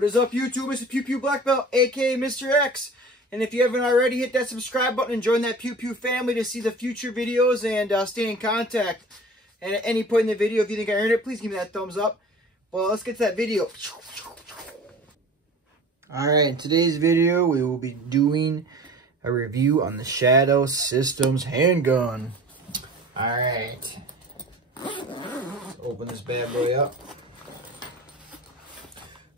What is up, YouTube? It's Pew Pew Black Belt, aka Mr. X. And if you haven't already, hit that subscribe button and join that Pew Pew family to see the future videos and stay in contact. And at any point in the video, if you think I earned it, please give me that thumbs up. Well, let's get to that video. Alright, in today's video, we will be doing a review on the Shadow Systems handgun. Alright. Let's open this bad boy up.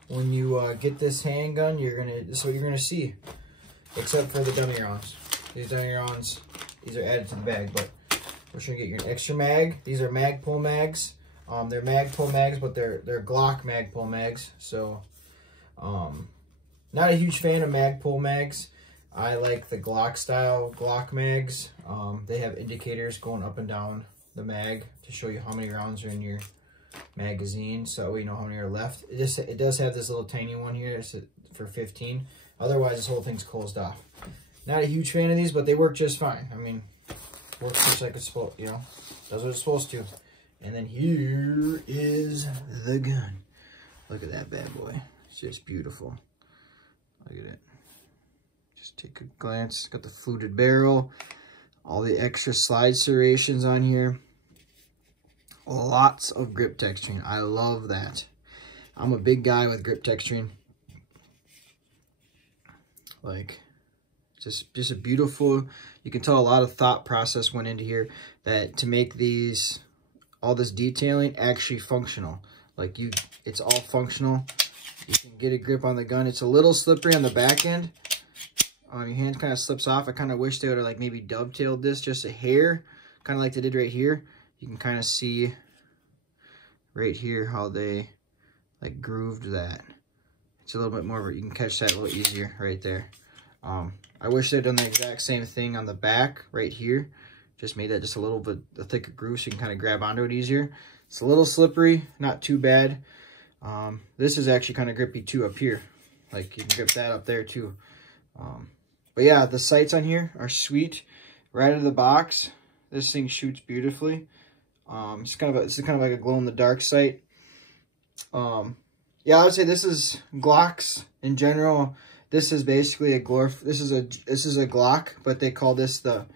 When you get this handgun, this is what you're gonna see. Except for the dummy rounds. These dummy rounds, these are added to the bag, but we're just gonna get your extra mag. These are Magpul mags. They're Magpul mags, but they're Glock Magpul mags. So, not a huge fan of Magpul mags. I like the Glock style Glock mags. They have indicators going up and down the mag to show you how many rounds are in your magazine, so we know how many are left. It does have this little tiny one here. It's for 15. Otherwise, this whole thing's closed off. Not a huge fan of these, but they work just fine. I mean, works just like it's supposed, you know, does what it's supposed to. And then here is the gun. Look at that bad boy. It's just beautiful. Look at it. Just take a glance. Got the fluted barrel. All the extra slide serrations on here. Lots of grip texturing. I love that. I'm a big guy with grip texturing. Like, just a beautiful, you can tell a lot of thought process went into here that to make these, all this detailing actually functional. Like it's all functional. You can get a grip on the gun. It's a little slippery on the back end. Your hand kind of slips off. I kind of wish they would have like maybe dovetailed this just a hair, kind of like they did right here. You can kind of see right here how they like grooved that. It's a little bit more, you can catch that a little easier right there. I wish they'd done the exact same thing on the back right here. Just made that just a little bit a thicker groove so you can kind of grab onto it easier. It's a little slippery, not too bad. This is actually kind of grippy too up here. Like you can grip that up there too. But yeah, the sights on here are sweet. Right out of the box, this thing shoots beautifully. It's kind of like a glow in the dark sight. Yeah, I would say this is Glocks in general. This is basically this is a Glock, but they call this the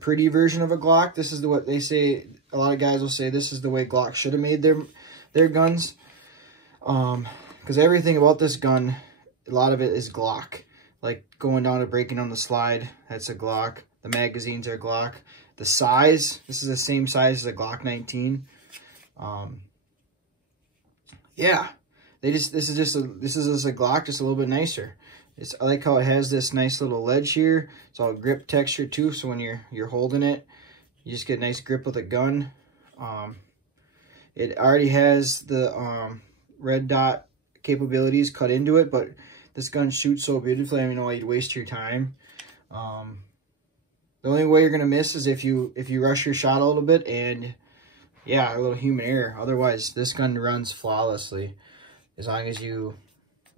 pretty version of a Glock. This is what they say. A lot of guys will say this is the way Glock should have made their guns. Because everything about this gun, a lot of it is Glock. Like going down to breaking on the slide, that's a Glock. The magazines are Glock. The size, this is the same size as a Glock 19. Yeah, this is just a Glock, just a little bit nicer. I like how it has this nice little ledge here. It's all grip texture too, so when you're holding it, you just get a nice grip with a gun. It already has the red dot capabilities cut into it, but this gun shoots so beautifully, I don't know why you'd waste your time. The only way you're gonna miss is if you rush your shot a little bit and yeah, a little human error. Otherwise, this gun runs flawlessly as long as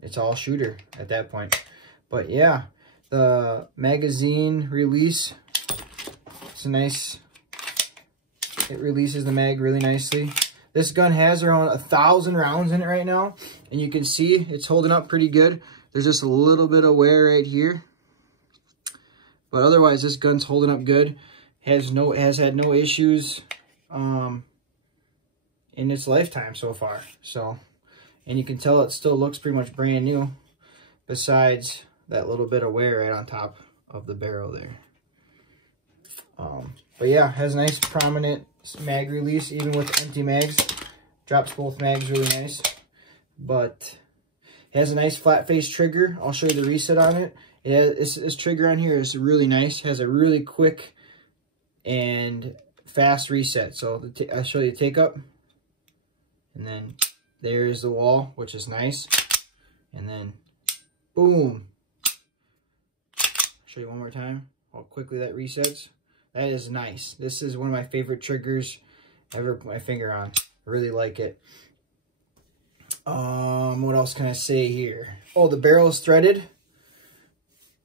it's all shooter at that point. But yeah, the magazine release, it's nice. It releases the mag really nicely. This gun has around 1,000 rounds in it right now, and you can see it's holding up pretty good. There's just a little bit of wear right here. But otherwise, this gun's holding up good. Has had no issues in its lifetime so far. So, and you can tell it still looks pretty much brand new, besides that little bit of wear right on top of the barrel there. But yeah, has a nice prominent mag release, even with empty mags. Drops both mags really nice. But it has a nice flat face trigger. I'll show you the reset on it. This trigger on here is really nice. It has a really quick and fast reset. So I'll show you the take up. And then there's the wall, which is nice. And then boom. Show you one more time how quickly that resets. That is nice. This is one of my favorite triggers I ever put my finger on. I really like it. What else can I say here? Oh, the barrel is threaded.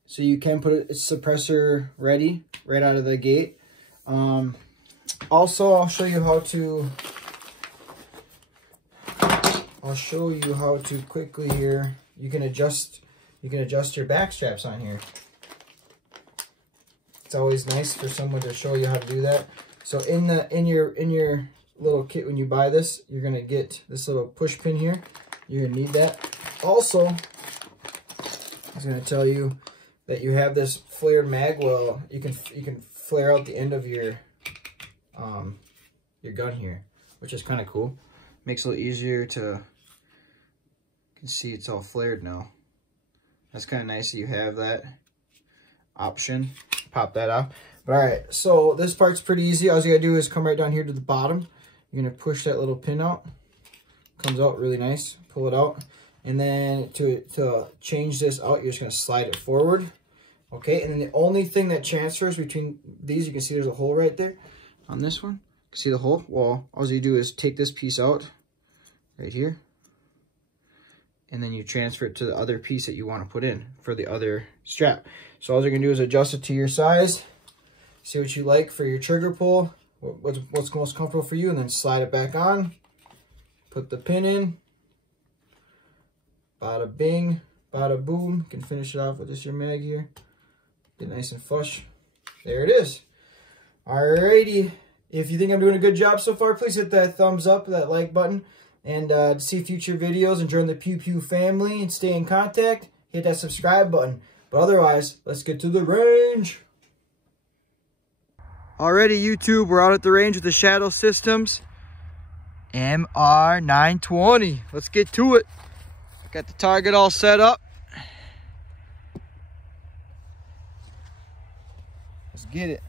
So you can put a suppressor ready right out of the gate. Also, I'll show you how to quickly here you can adjust your back straps on here. It's always nice for someone to show you how to do that. So in your little kit when you buy this, you're gonna get this little push pin here. You're gonna need that. Also, I was gonna tell you that you have this flared mag well. You can flare out the end of your gun here, which is kind of cool. Makes it a little easier to, you can see it's all flared now. That's kind of nice that you have that option. Pop that off. But all right, so this part's pretty easy. All you gotta do is come right down here to the bottom. You're gonna push that little pin out. Comes out really nice. Pull it out. And then to change this out, you're just gonna slide it forward. Okay, and then the only thing that transfers between these, you can see there's a hole right there on this one. You can see the hole? Well, all you do is take this piece out right here. And then you transfer it to the other piece that you want to put in for the other strap. So all you're gonna do is adjust it to your size. See what you like for your trigger pull. What's most comfortable for you, and then slide it back on. Put the pin in. Bada bing, bada boom. You can finish it off with just your mag here. Get nice and flush. There it is. Alrighty. If you think I'm doing a good job so far, please hit that thumbs up, that like button. And to see future videos and join the Pew Pew family and stay in contact, hit that subscribe button. But otherwise, let's get to the range. Alrighty, YouTube, we're out at the range with the Shadow Systems MR920. Let's get to it. Got the target all set up. Let's get it.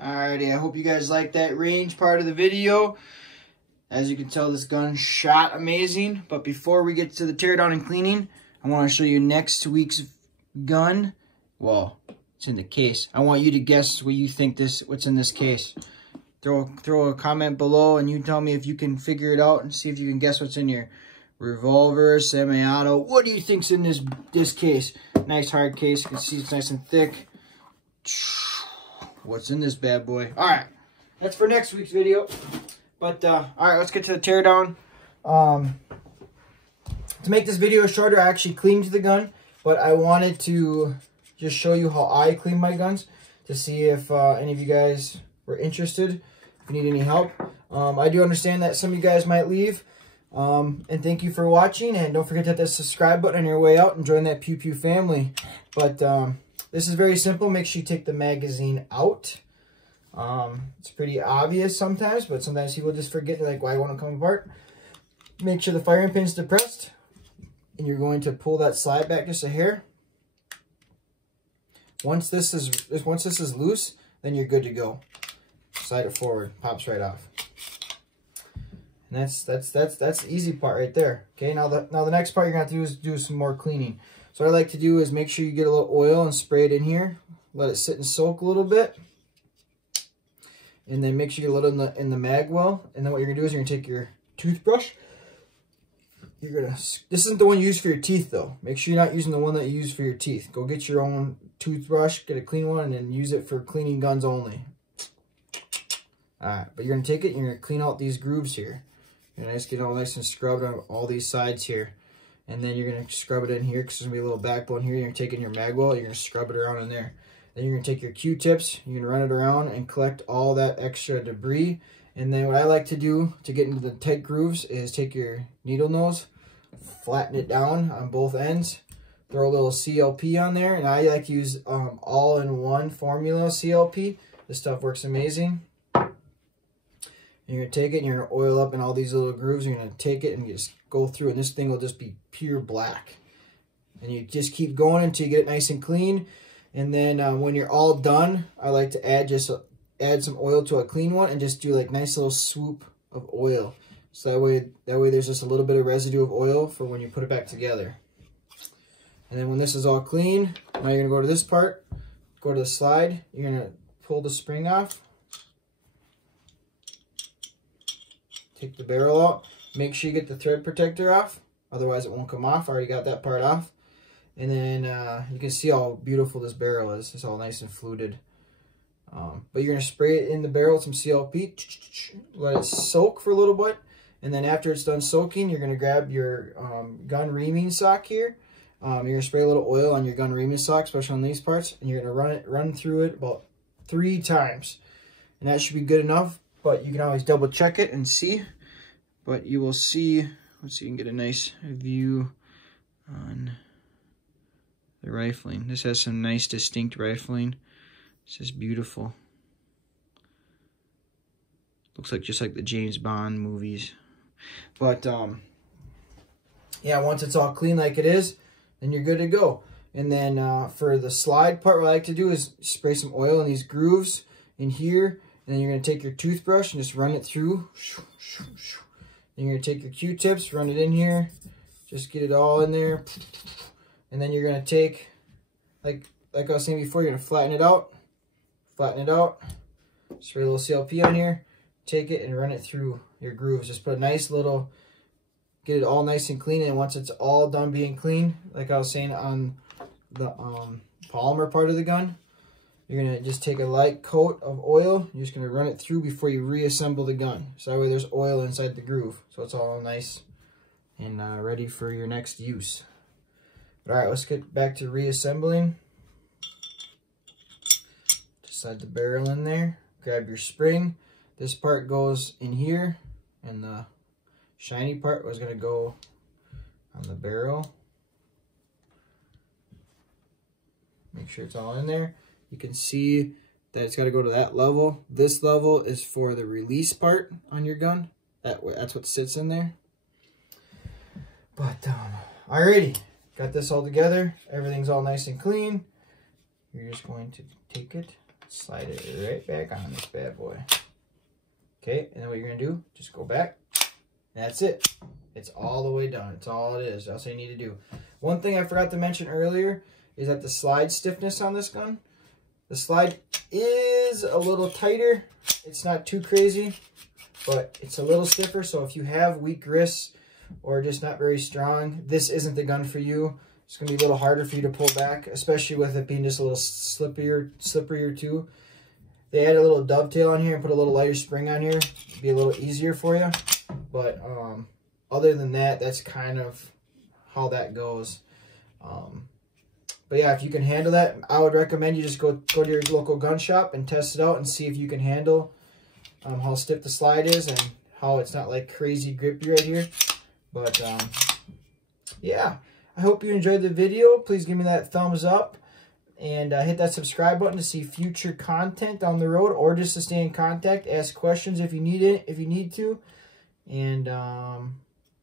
Alrighty, I hope you guys liked that range part of the video. As you can tell, this gun shot amazing. But before we get to the teardown and cleaning, I want to show you next week's gun. Well, it's in the case. I want you to guess what you think what's in this case. Throw a comment below and you tell me if you can figure it out and see if you can guess what's in your revolver, semi-auto. What do you think's in this case? Nice hard case. You can see it's nice and thick. What's in this bad boy? All right, that's for next week's video. But all right, let's get to the teardown. To make this video shorter, I actually cleaned the gun, but I wanted to just show you how I clean my guns to see if any of you guys were interested. If you need any help, I do understand that some of you guys might leave. And thank you for watching, and don't forget to hit that subscribe button on your way out and join that Pew Pew family. But this is very simple. Make sure you take the magazine out. It's pretty obvious sometimes, but sometimes people just forget, like, why won't it come apart? Make sure the firing pin's depressed, and you're going to pull that slide back just a hair. Once this is loose, then you're good to go. Slide it forward, pops right off. And that's the easy part right there. Okay, now the next part you're gonna have to do is do some more cleaning. So what I like to do is make sure you get a little oil and spray it in here. Let it sit and soak a little bit. And then make sure you let it in the mag well. And then what you're gonna do is you're gonna take your toothbrush. This isn't the one you use for your teeth though. Make sure you're not using the one that you use for your teeth. Go get your own toothbrush, get a clean one, and then use it for cleaning guns only. Alright, but you're gonna take it and you're gonna clean out these grooves here. You're gonna get it all nice and scrubbed on all these sides here. And then you're gonna scrub it in here because there's gonna be a little backbone here. You're gonna take it in your mag well, you're gonna scrub it around in there. Then you're gonna take your Q-tips, you're gonna run it around and collect all that extra debris. And then what I like to do to get into the tight grooves is take your needle nose, flatten it down on both ends, throw a little CLP on there, and I like to use all-in-one formula CLP. This stuff works amazing. You're going to take it and you're going to oil up in all these little grooves. You're going to take it and just go through, and this thing will just be pure black. And you just keep going until you get it nice and clean. And then when you're all done, I like to add some oil to a clean one and just do like nice little swoop of oil. So that way there's just a little bit of residue of oil for when you put it back together. And then when this is all clean, now you're going to go to this part, go to the slide. You're going to pull the spring off. Take the barrel out. Make sure you get the thread protector off. Otherwise it won't come off. I already got that part off. And then you can see how beautiful this barrel is. It's all nice and fluted. But you're going to spray it in the barrel with some CLP. Let it soak for a little bit. And then after it's done soaking, you're going to grab your gun reaming sock here. You're going to spray a little oil on your gun reaming sock, especially on these parts. And you're going to run through it about 3 times. And that should be good enough. But you can always double check it and see. But you will see, let's see, you can get a nice view on the rifling. This has some nice distinct rifling. It's just beautiful. Looks like just like the James Bond movies. But yeah, once it's all clean like it is, then you're good to go. And then for the slide part, what I like to do is spray some oil in these grooves in here. And then you're going to take your toothbrush and just run it through. Then you're going to take your Q-tips, run it in here. Just get it all in there. And then you're going to take, like I was saying before, you're going to flatten it out. Flatten it out. Spray a little CLP on here. Take it and run it through your grooves. Just put a nice little, get it all nice and clean. And once it's all done being clean, like I was saying on the polymer part of the gun, you're going to just take a light coat of oil. You're just going to run it through before you reassemble the gun. So that way there's oil inside the groove. So it's all nice and ready for your next use. But all right, let's get back to reassembling. Just slide the barrel in there. Grab your spring. This part goes in here. And the shiny part was going to go on the barrel. Make sure it's all in there. You can see that it's got to go to that level. This level is for the release part on your gun. That's what sits in there. But, alrighty. Got this all together. Everything's all nice and clean. You're just going to take it, slide it right back on this bad boy. Okay, and then what you're going to do, just go back. That's it. It's all the way done. It's all it is. That's all you need to do. One thing I forgot to mention earlier is that the slide stiffness on this gun, the slide is a little tighter. It's not too crazy, but it's a little stiffer. So if you have weak wrists or just not very strong, this isn't the gun for you. It's going to be a little harder for you to pull back, especially with it being just a little slipperier too. They add a little dovetail on here and put a little lighter spring on here to be a little easier for you. But other than that, that's kind of how that goes. But yeah, if you can handle that, I would recommend you just go to your local gun shop and test it out and see if you can handle how stiff the slide is and how it's not like crazy grippy right here. But yeah, I hope you enjoyed the video. Please give me that thumbs up. and hit that subscribe button to see future content down the road, or just to stay in contact. Ask questions if you need it, if you need to. And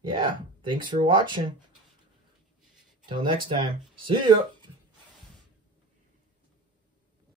yeah, thanks for watching. Till next time, see ya.